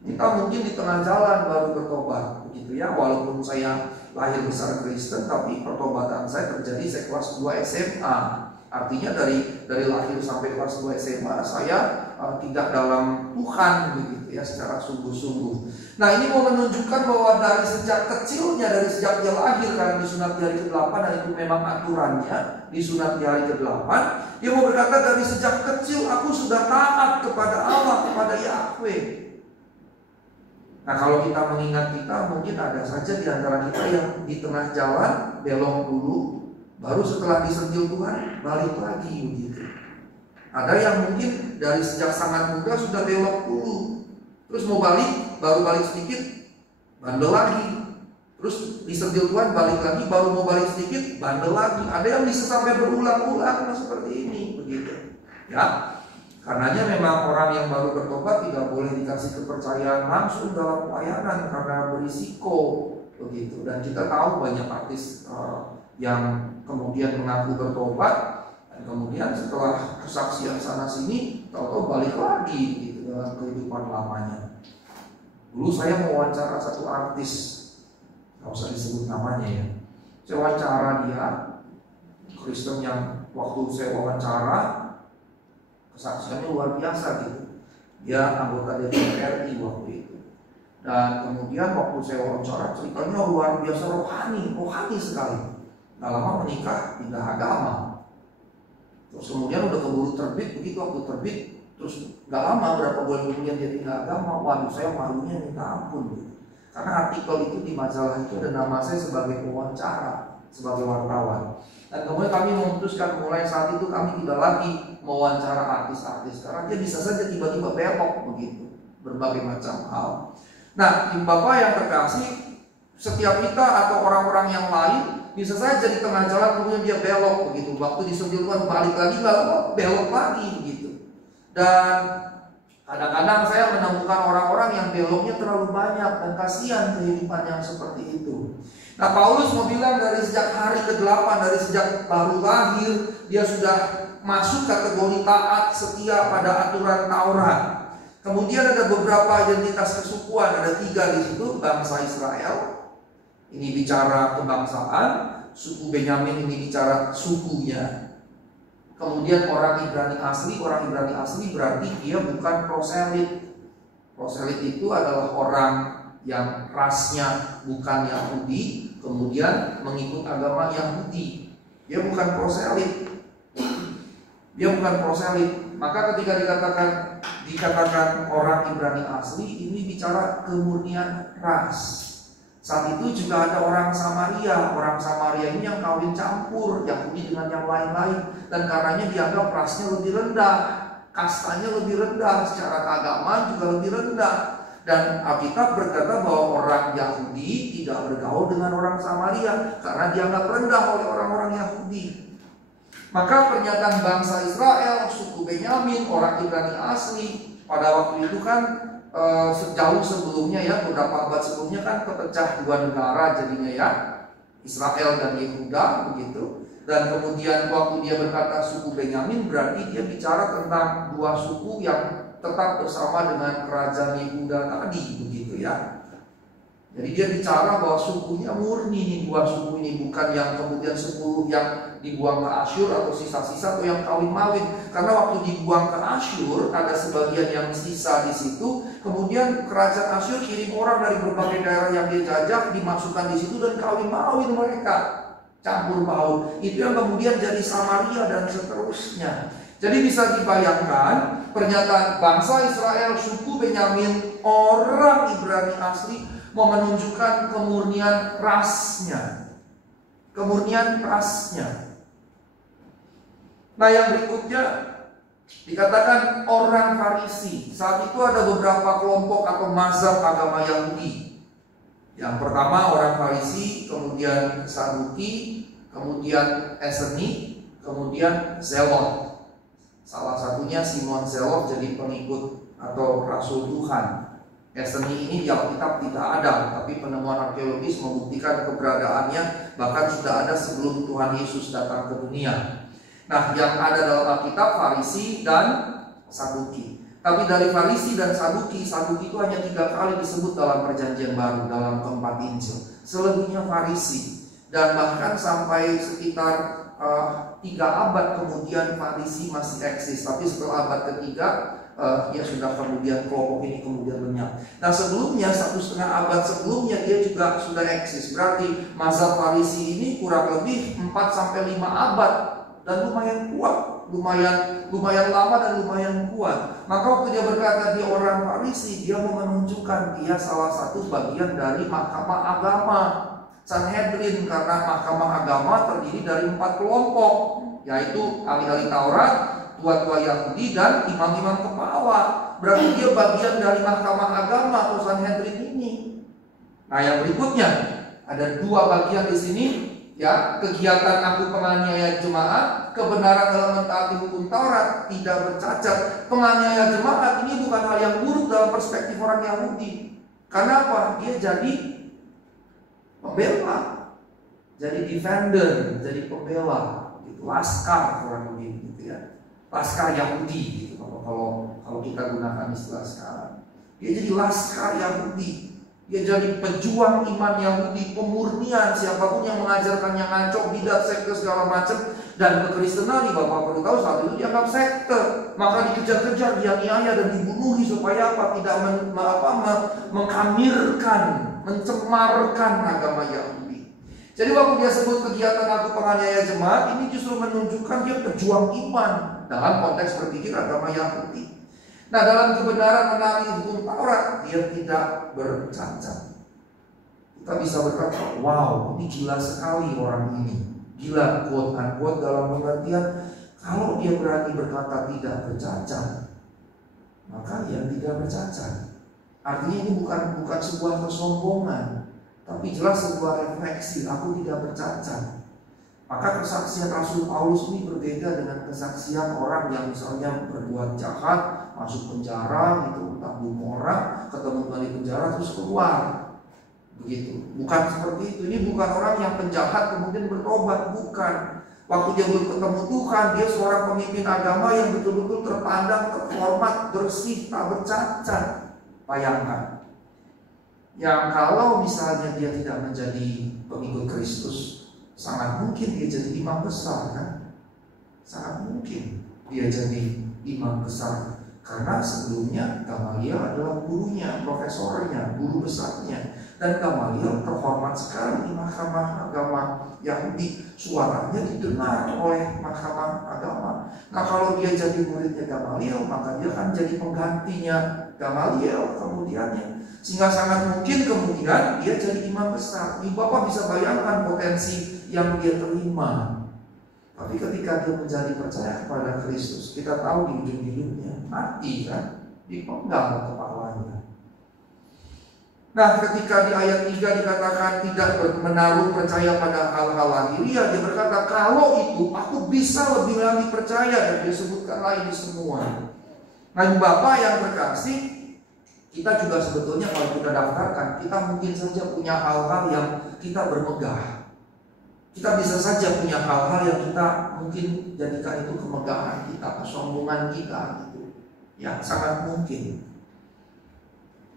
Kita mungkin di tengah jalan baru bertobat, begitu ya. Walaupun saya lahir besar Kristen, tapi pertobatan saya terjadi saya kelas 2 SMA. Artinya dari lahir sampai kelas 2 SMA saya tidak dalam Tuhan begitu ya, secara sungguh-sungguh. Nah, ini mau menunjukkan bahwa dari sejak kecilnya, dari sejak dia lahir, karena disunat di hari ke-8 dan itu memang aturannya, disunat di hari ke-8, dia mau berkata dari sejak kecil aku sudah taat kepada Allah, kepada Yahweh. Nah, kalau kita mengingat kita, mungkin ada saja di antara kita yang di tengah jalan belok dulu, baru setelah disentil Tuhan balik lagi begitu. Ada yang mungkin dari sejak sangat muda sudah belok dulu, terus mau balik, baru balik sedikit, bandel lagi. Terus disentil Tuhan balik lagi, baru mau balik sedikit, bandel lagi. Ada yang bisa sampai berulang-ulang seperti ini begitu. Ya. Karenanya memang orang yang baru bertobat tidak boleh dikasih kepercayaan langsung dalam pelayanan karena berisiko begitu. Dan kita tahu banyak artis yang kemudian mengaku bertobat dan kemudian setelah kesaksian sana sini tahu-tahu balik lagi gitu dalam kehidupan lamanya. Dulu saya mewawancara satu artis, nggak usah disebut namanya ya. Saya wawancara dia, Kristen yang waktu saya wawancara kesaksiannya luar biasa gitu. Dia anggota DPR RI waktu itu. Dan kemudian waktu saya wawancara ceritanya luar biasa rohani sekali. Gak lama menikah, pindah agama. Terus kemudian udah keburu terbit, begitu waktu terbit, terus gak lama berapa bulan kemudian dia pindah agama. Waduh, saya malunya minta ampun gitu. Karena artikel itu di majalah itu ada nama saya sebagai pewawancara, sebagai wartawan. Dan kemudian kami memutuskan mulai saat itu kami tidak lagi mewawancara artis-artis karena dia bisa saja tiba-tiba belok begitu, berbagai macam hal. Nah, Bapak yang terkasih, setiap kita atau orang-orang yang lain bisa saja di tengah jalan kemudian dia belok begitu. Waktu disentil Tuhan balik lagi, nggak lama belok lagi begitu. Dan kadang-kadang saya menemukan orang-orang yang beloknya terlalu banyak dan kasihan kehidupan yang seperti itu. Nah, Paulus mau bilang dari sejak hari ke-8, dari sejak baru lahir, dia sudah masuk kategori taat setia pada aturan Taurat. Kemudian ada beberapa identitas kesukuan, ada 3 di situ, bangsa Israel. Ini bicara kebangsaan, suku Benyamin ini bicara sukunya. Kemudian orang Ibrani asli berarti dia bukan proselit. Proselit itu adalah orang yang rasnya bukan Yahudi, kemudian mengikut agama Yahudi. Dia bukan proselit. Maka ketika dikatakan orang Ibrani asli, ini bicara kemurnian ras. Saat itu juga ada orang Samaria. Orang Samaria ini yang kawin campur Yahudi dengan yang lain-lain, dan karenanya dianggap rasnya lebih rendah, kastanya lebih rendah, secara keagamaan juga lebih rendah. Dan Alkitab berkata bahwa orang Yahudi tidak bergaul dengan orang Samaria karena dianggap rendah oleh orang-orang Yahudi. Maka pernyataan bangsa Israel, suku Benyamin, orang Ibrani asli pada waktu itu kan sejauh sebelumnya ya, beberapa abad sebelumnya kan kepecah 2 negara jadinya ya, Israel dan Yehuda begitu. Dan kemudian waktu dia berkata suku Benyamin, berarti dia bicara tentang 2 suku yang tetap bersama dengan kerajaan Yehuda tadi begitu ya. Jadi dia bicara bahwa sukunya murni nih, 2 suku ini, bukan yang kemudian 10 yang dibuang ke Asyur atau sisa-sisa atau yang kawin-mawin. Karena waktu dibuang ke Asyur ada sebagian yang sisa di situ. Kemudian kerajaan Asyur kirim orang dari berbagai daerah yang dia jajah, dimasukkan di situ dan kawin-mawin mereka, campur baur. Itu yang kemudian jadi Samaria dan seterusnya. Jadi bisa dibayangkan pernyataan bangsa Israel, suku Benyamin, orang Ibrani asli mau menunjukkan kemurnian rasnya. Nah, yang berikutnya dikatakan orang Farisi. Saat itu ada beberapa kelompok atau mazhab agama Yahudi. Yang pertama orang Farisi, kemudian Saduki, kemudian Eseni, kemudian Zelot. Salah satunya Simon Zelot jadi pengikut atau rasul Tuhan. Eseni ini di Alkitab tidak ada, tapi penemuan arkeologis membuktikan keberadaannya bahkan sudah ada sebelum Tuhan Yesus datang ke dunia. Nah, yang ada dalam Alkitab Farisi dan Saduki. Tapi dari Farisi dan Saduki itu hanya 3 kali disebut dalam Perjanjian Baru, dalam keempat Injil. Selebihnya Farisi. Dan bahkan sampai sekitar 3 abad kemudian Farisi masih eksis. Tapi setelah abad ketiga ya sudah kemudian kelompok ini kemudian lenyap. Nah sebelumnya 1,5 abad sebelumnya dia juga sudah eksis. Berarti mazhab Farisi ini kurang lebih 4-5 abad dan lumayan kuat, lumayan lama dan lumayan kuat. Maka waktu dia berkata dia orang Farisi, dia mau menunjukkan dia salah satu bagian dari mahkamah agama Sanhedrin, karena mahkamah agama terdiri dari 4 kelompok, yaitu ahli-ahli Taurat, tua-tua Yahudi, dan imam-imam kepala. Berarti dia bagian dari mahkamah agama atau Sanhedrin ini. Nah yang berikutnya ada 2 bagian di sini, ya, kegiatan aku penganiaya jemaat, kebenaran dalam mentaati hukum Taurat, tidak bercacat. Penganiaya jemaat ini bukan hal yang buruk dalam perspektif orang Yahudi. Karena apa? Dia jadi pembela, jadi defender, jadi pembela, gitu. Laskar kurang lebih gitu ya, laskar Yahudi gitu. Kalau kita gunakan istilah sekarang, dia jadi laskar Yahudi. Dia jadi pejuang iman Yahudi, pemurnian. Siapapun yang mengajarkannya ngaco, bidat, sekte segala macam, dan kekristenan, Bapak perlu tahu saat itu dianggap sekte. Maka dikejar-kejar, dianiaya dan dibunuhi supaya apa? Tidak mengkamirkan, mencemarkan agama Yahudi. Jadi waktu dia sebut kegiatan aku penganiaya jemaat, ini justru menunjukkan dia pejuang iman dalam konteks berpikir agama Yahudi. Nah dalam kebenaran menaati hukum Taurat, dia tidak bercacat. Kita bisa berkata, wow, ini gila sekali orang ini. Gila, quote unquote, dalam pengertian kalau dia berani berkata tidak bercacat, maka dia tidak bercacat. Artinya ini bukan sebuah kesombongan, tapi jelas sebuah refleksi, aku tidak bercacat. Maka kesaksian Rasul Paulus ini berbeda dengan kesaksian orang yang misalnya berbuat jahat, masuk penjara gitu, entah bunuh orang, ketemu di penjara terus keluar. Begitu. Bukan seperti itu. Ini bukan orang yang penjahat kemudian bertobat, bukan. Waktu dia belum ketemu Tuhan, dia seorang pemimpin agama yang betul-betul terpandang, terhormat, bersih, tak bercacat. Bayangkan. Yang kalau misalnya dia tidak menjadi pengikut Kristus, sangat mungkin dia jadi imam besar, kan? Sangat mungkin dia jadi imam besar. Karena sebelumnya Gamaliel adalah gurunya, profesornya, guru besarnya. Dan Gamaliel terhormat sekali di mahkamah agama Yahudi. Suaranya didengar oleh mahkamah agama. Nah kalau dia jadi muridnya Gamaliel, maka dia akan jadi penggantinya Gamaliel kemudiannya. Sehingga sangat mungkin kemudian dia jadi imam besar. Ibu Bapak bisa bayangkan potensi yang dia terima. Tapi ketika dia menjadi percaya kepada Kristus, kita tahu di ujung hidupnya mati, kan, dipenggal kepalanya. Nah ketika di ayat 3 dikatakan tidak menaruh percaya pada hal-hal lahiriah, dia berkata kalau itu aku bisa lebih lagi percaya, dan dia sebutkanlah ini semua. Nah Bapak yang terkasih, kita juga sebetulnya kalau kita daftarkan, kita mungkin saja punya hal-hal yang kita bermegah. Kita bisa saja punya hal-hal yang kita mungkin jadikan itu kemegahan kita, kesombongan kita gitu. Ya sangat mungkin.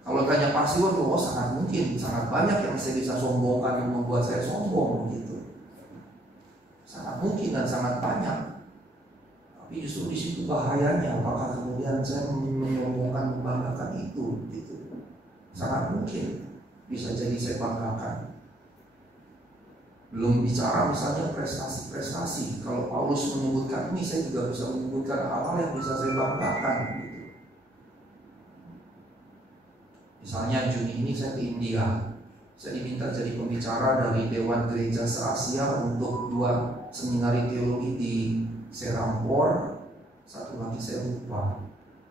Kalau tanya pasti, oh sangat mungkin, sangat banyak yang saya bisa sombongkan yang membuat saya sombong gitu. Sangat mungkin dan sangat banyak. Tapi justru di situ bahayanya, apakah kemudian saya menyombongkan, membanggakan itu gitu. Sangat mungkin bisa jadi saya banggakan. Belum bicara misalnya prestasi-prestasi. Kalau Paulus menyebutkan ini, saya juga bisa menyebutkan hal-hal yang bisa saya banggakan gitu. Misalnya Juni ini saya ke India. Saya diminta jadi pembicara dari Dewan Gereja se-Asia untuk 2 seminari teologi di Serampore. Satu lagi saya lupa.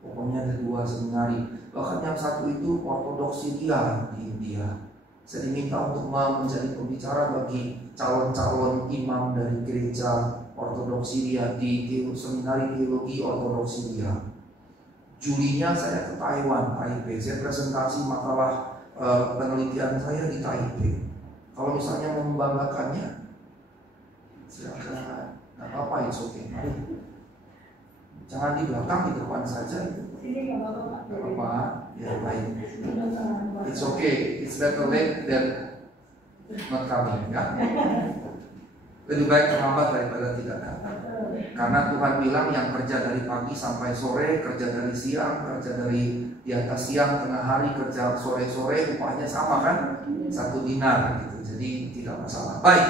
Pokoknya ada 2 seminari. Bahkan yang satu itu ortodoksi dia di India. Saya diminta untuk menjadi pembicara bagi calon-calon imam dari gereja ortodoksi dia di seminari teologi ortodoksi dia. Julinya saya ke Taiwan, Taipei. Saya presentasi makalah penelitian saya di Taipei. Kalau misalnya mau membanggakannya, silakan. Nggak apa-apa, it's okay. Mari. Jangan di belakang, di depan saja. Ini nggak apa-apa. Ya baik. It's okay. It's better late than not coming, ya. Lebih baik terlambat daripada tidak datang. Karena Tuhan bilang yang kerja dari pagi sampai sore, kerja dari siang, kerja dari di atas siang, tengah hari, kerja sore-sore, upahnya sama kan? 1 dinar gitu. Jadi tidak masalah. Baik,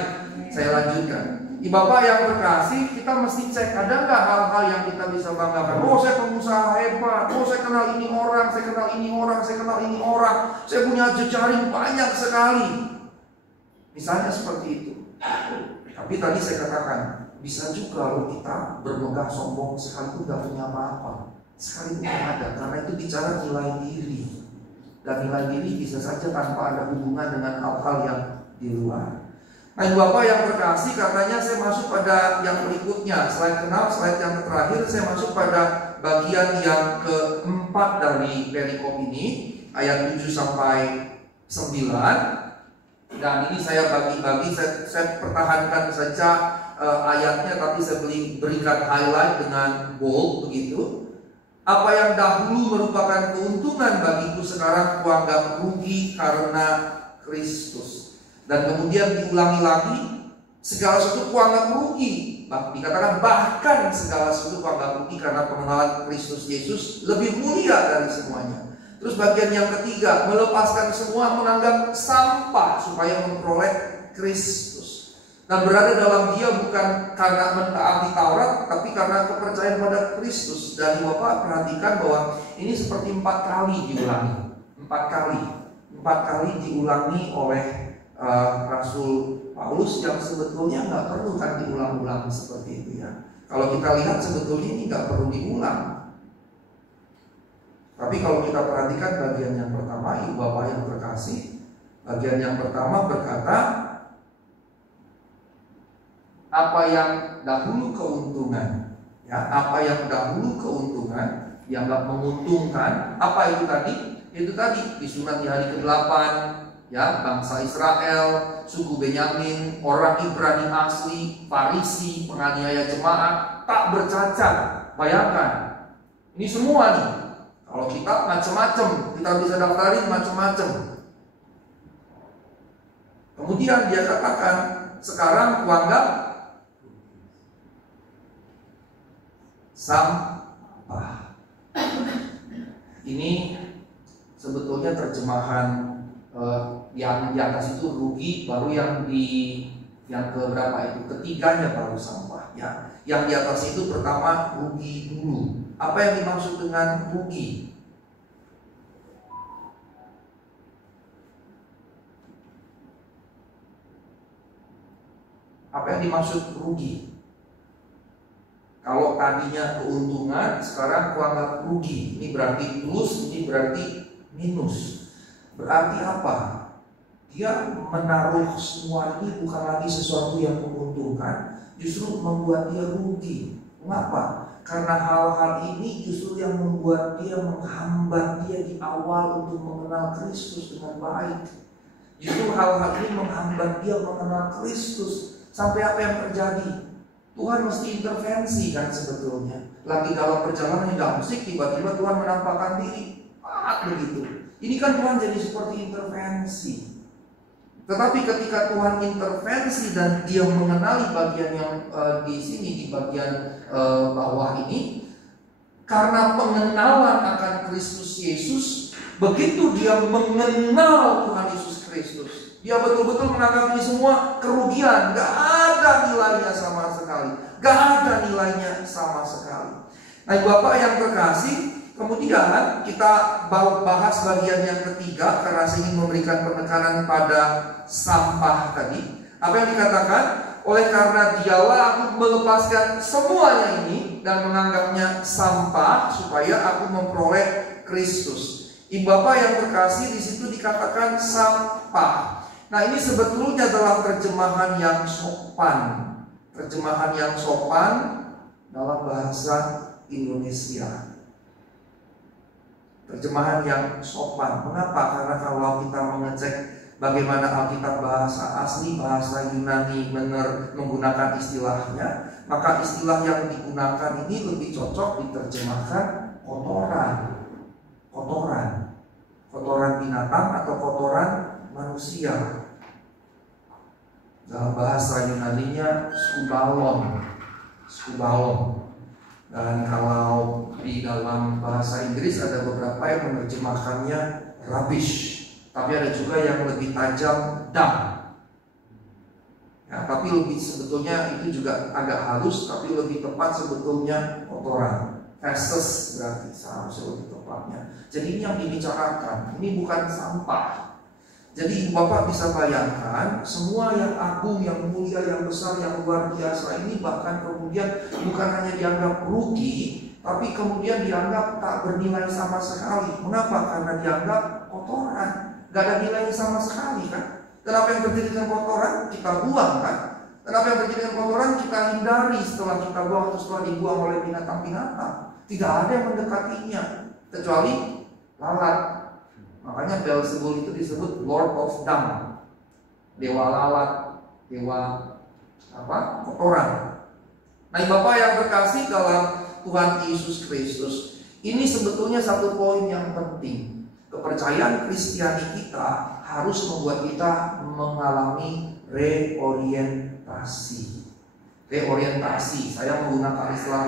saya lanjutkan. Bapak yang terkasih, kita mesti cek ada nggak hal-hal yang kita bisa banggakan. Oh, saya pengusaha hebat. Oh, saya kenal ini orang, saya kenal ini orang, saya kenal ini orang. Saya punya jejaring banyak sekali. Misalnya seperti itu. Tapi tadi saya katakan, bisa juga loh kita bermegah sombong sekalipun gak punya apa-apa, sekalipun gak ada, karena itu bicara nilai diri. Dan nilai diri bisa saja tanpa ada hubungan dengan hal-hal yang di luar. Nah, Bapak yang terkasih, karenanya saya masuk pada yang berikutnya. Slide yang terakhir, saya masuk pada bagian yang keempat dari perikop ini, ayat 7 sampai 9. Dan ini saya bagi-bagi, saya pertahankan saja ayatnya, tapi saya berikan highlight dengan bold begitu. Apa yang dahulu merupakan keuntungan bagiku sekarang kuanggap rugi karena Kristus. Dan kemudian diulangi lagi, segala sesuatu kuanggap rugi. Dikatakan bahkan segala sesuatu kuanggap rugi karena pengenalan Kristus Yesus lebih mulia dari semuanya. Terus bagian yang ketiga, melepaskan semua, menganggap sampah supaya memperoleh Kristus. Dan berada dalam Dia bukan karena mentaati Taurat, tapi karena kepercayaan pada Kristus. Dan Bapak perhatikan bahwa ini seperti 4 kali diulangi. 4 kali diulangi oleh Rasul Paulus, yang sebetulnya nggak perlu kan diulang-ulang seperti itu ya. Kalau kita lihat sebetulnya ini nggak perlu diulang. Tapi kalau kita perhatikan bagian yang pertama, Ibu Bapak yang terkasih, bagian yang pertama berkata, apa yang dahulu keuntungan, ya, apa yang dahulu keuntungan, dianggap menguntungkan, apa itu tadi? Itu tadi disunat di hari ke-8, ya, bangsa Israel, suku Benyamin, orang Ibrani asli, Farisi, penganiaya jemaat, tak bercacat. Bayangkan, ini semua nih. Kalau kita macam-macam, kita bisa daftarin macam-macam. Kemudian dia katakan, sekarang kuanggap sampah. Ini sebetulnya terjemahan yang di atas itu rugi, baru yang keberapa itu, ketiganya baru sampah. Ya, yang di atas itu pertama rugi dulu. Apa yang dimaksud dengan rugi? Apa yang dimaksud rugi? Kalau tadinya keuntungan, sekarang kuanggap rugi. Ini berarti plus, ini berarti minus. Berarti apa? Dia menaruh semua ini bukan lagi sesuatu yang menguntungkan, justru membuat dia rugi. Mengapa? Karena hal-hal ini justru yang membuat dia, menghambat dia di awal untuk mengenal Kristus dengan baik. Justru hal-hal ini menghambat dia mengenal Kristus. Sampai apa yang terjadi? Tuhan mesti intervensi kan sebetulnya. Lagi dalam perjalanan yang musik, tiba-tiba Tuhan menampakkan diri. Begitu. Ini kan Tuhan jadi seperti intervensi. Tetapi ketika Tuhan intervensi dan dia mengenali bagian yang di sini, di bagian bawah ini, karena pengenalan akan Kristus Yesus, begitu dia mengenal Tuhan Yesus Kristus, dia betul-betul menganggap ini semua kerugian, gak ada nilainya sama sekali, gak ada nilainya sama sekali. Nah, Bapak yang terkasih, kemudian kita bahas bagian yang ketiga, karena saya ingin memberikan penekanan pada sampah tadi. Apa yang dikatakan? Oleh karena dialah aku melepaskan semuanya ini dan menganggapnya sampah supaya aku memperoleh Kristus. Ibu Bapak yang terkasih, di situ dikatakan sampah. Nah, ini sebetulnya adalah terjemahan yang sopan. Terjemahan yang sopan dalam bahasa Indonesia. Terjemahan yang sopan. Mengapa? Karena kalau kita mengecek bagaimana Alkitab bahasa asli, bahasa Yunani menggunakan istilahnya, maka istilah yang digunakan ini lebih cocok diterjemahkan kotoran. Kotoran binatang atau kotoran manusia. Dalam bahasa Yunaninya skubalon. Dan kalau di dalam bahasa Inggris ada beberapa yang menerjemahkannya rubbish, tapi ada juga yang lebih tajam dump. Ya, tapi lebih sebetulnya itu juga agak halus, tapi lebih tepat sebetulnya kotoran. Feces berarti seharusnya lebih tepatnya. Jadi ini yang dibicarakan, ini bukan sampah. Jadi Bapak bisa bayangkan semua yang agung, yang mulia, yang besar, yang luar biasa ini bahkan kemudian bukan hanya dianggap rugi, tapi kemudian dianggap tak bernilai sama sekali. Mengapa? Karena dianggap kotoran, gak ada nilainya sama sekali kan. Kenapa yang terjadi dengan kotoran? Kita buang kan. Kenapa yang terjadi dengan kotoran? Kita hindari setelah kita buang atau setelah dibuang oleh binatang-binatang. Tidak ada yang mendekatinya kecuali lalat. Makanya Beelzebul itu disebut Lord of Dung, dewa lalat, dewa kotoran. Nah, Bapak yang terkasih dalam Tuhan Yesus Kristus, ini sebetulnya satu poin yang penting. Kepercayaan Kristiani kita harus membuat kita mengalami reorientasi. Reorientasi, saya menggunakan istilah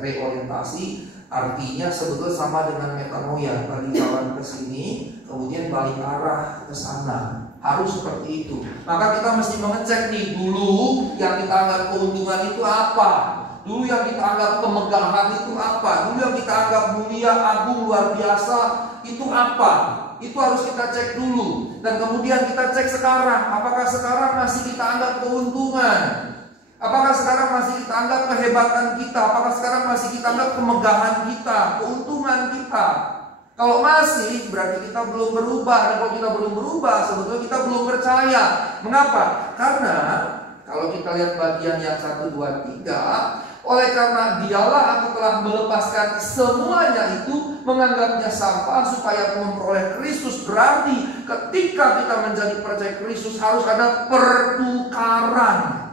reorientasi, artinya sebetulnya sama dengan metanoia. Tadi jalan ke sini, kemudian balik arah ke sana. Harus seperti itu. Maka kita mesti mengecek nih, dulu yang kita anggap keuntungan itu apa? Dulu yang kita anggap kemegahan itu apa? Dulu yang kita anggap mulia, agung, luar biasa itu apa? Itu harus kita cek dulu. Dan kemudian kita cek sekarang, apakah sekarang masih kita anggap keuntungan? Apakah sekarang masih kita anggap kehebatan kita? Apakah sekarang masih kita anggap kemegahan kita, keuntungan kita? Kalau masih, berarti kita belum berubah. Dan kalau kita belum berubah, sebetulnya kita belum percaya. Mengapa? Karena kalau kita lihat bagian yang 1, 2, 3, oleh karena dialah aku telah melepaskan semuanya itu, menganggapnya sampah supaya memperoleh Kristus. Berarti ketika kita menjadi percaya Kristus harus ada pertukaran.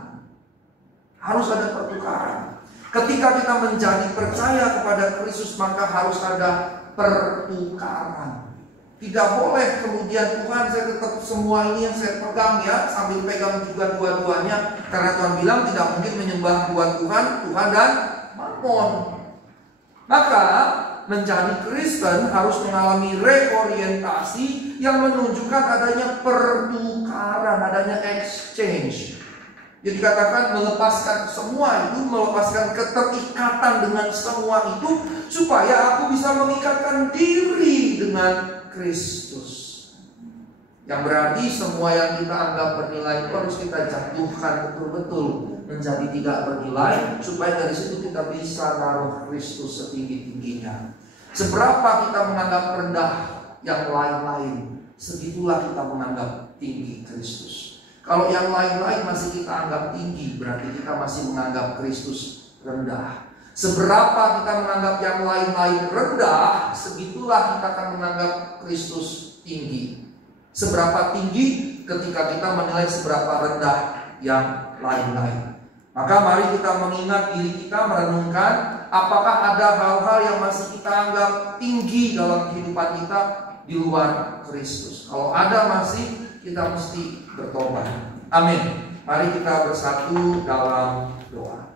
Harus ada pertukaran. Ketika kita menjadi percaya kepada Kristus, maka harus ada pertukaran. Tidak boleh kemudian Tuhan saya tetap semua ini yang saya pegang ya, sambil pegang juga dua-duanya. Karena Tuhan bilang tidak mungkin menyembah dua Tuhan, Tuhan dan Mammon. Maka menjadi Kristen harus mengalami reorientasi yang menunjukkan adanya pertukaran, adanya exchange. Jadi dikatakan melepaskan semua itu, melepaskan keterikatan dengan semua itu, supaya aku bisa mengikatkan diri dengan Kristus. Yang berarti semua yang kita anggap bernilai itu harus kita jatuhkan betul-betul menjadi tidak bernilai, supaya dari situ kita bisa naruh Kristus setinggi-tingginya. Seberapa kita menganggap rendah yang lain-lain, segitulah kita menganggap tinggi Kristus. Kalau yang lain-lain masih kita anggap tinggi, berarti kita masih menganggap Kristus rendah. Seberapa kita menganggap yang lain-lain rendah, segitulah kita akan menganggap Kristus tinggi. Seberapa tinggi ketika kita menilai seberapa rendah yang lain-lain. Maka mari kita mengingat diri kita, merenungkan apakah ada hal-hal yang masih kita anggap tinggi dalam kehidupan kita di luar Kristus. Kalau ada masih, kita mesti bertobat. Amin. Mari kita bersatu dalam doa.